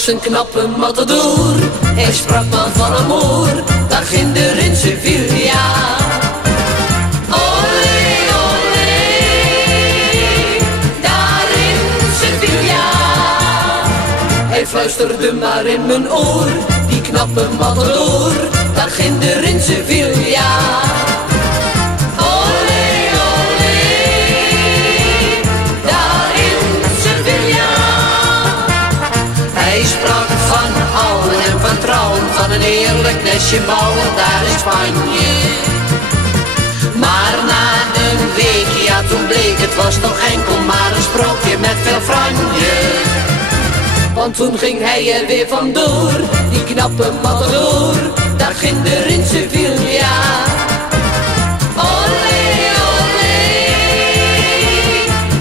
was een knappe matador, hij sprak maar van amour, daar ging er in Sevilla. Olé, olé, daar in Sevilla. Hij fluisterde maar in mijn oor, die knappe matador, daar ging er in Sevilla. Hij sprak van houden en van trouwen, van een eerlijk nestje bouwen daar in Spanje. Maar na een week, ja toen bleek het was toch enkel maar een sprookje met veel franje. Want toen ging hij er weer vandoor, die knappe matador, daar ging er in Sevilla. Olé, olé,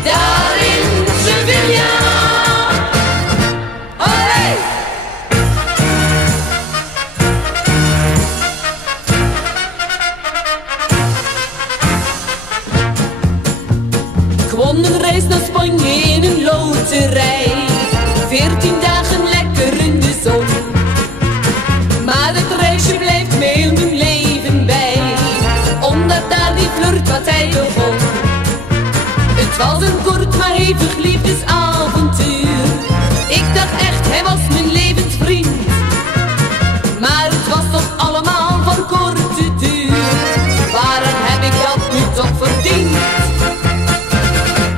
daar in Sevilla. Ik won een reis naar Spanje in een loterij, 14 dagen lekker in de zon. Maar het reisje blijft me heel mijn leven bij, omdat daar die flirtpartij begon. Het was een kort maar hevig liefdesavontuur. Ik dacht echt, hij was mijn levensvriend. Maar het was toch allemaal van korte duur. Waarom heb ik dat nu toch verdiend?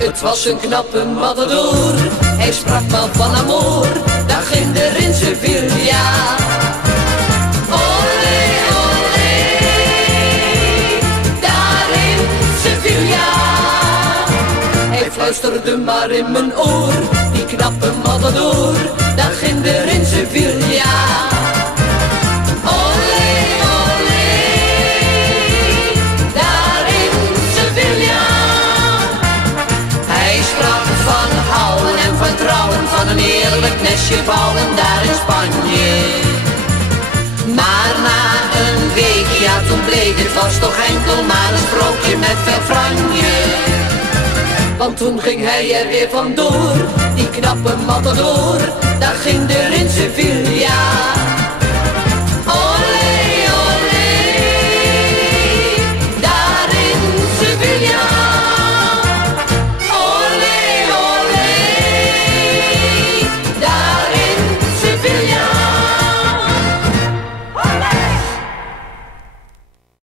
Het was een knappe matador, hij sprak maar van amour, daar ging er in Sevilla. Olé, olé, daar in Sevilla. Hij fluisterde maar in mijn oor, die knappe matador, daar ging er in Sevilla. Olé, olé, daar in Sevilla. Hij sprak van houden en van trouwen, van een eerlijk nestje bouwen daar in Spanje. Maar na een week, ja toen bleek het was toch enkel maar een sprookje met veel franje. Want toen ging hij er weer vandoor, die knappe matador, daar ging er in Sevilla.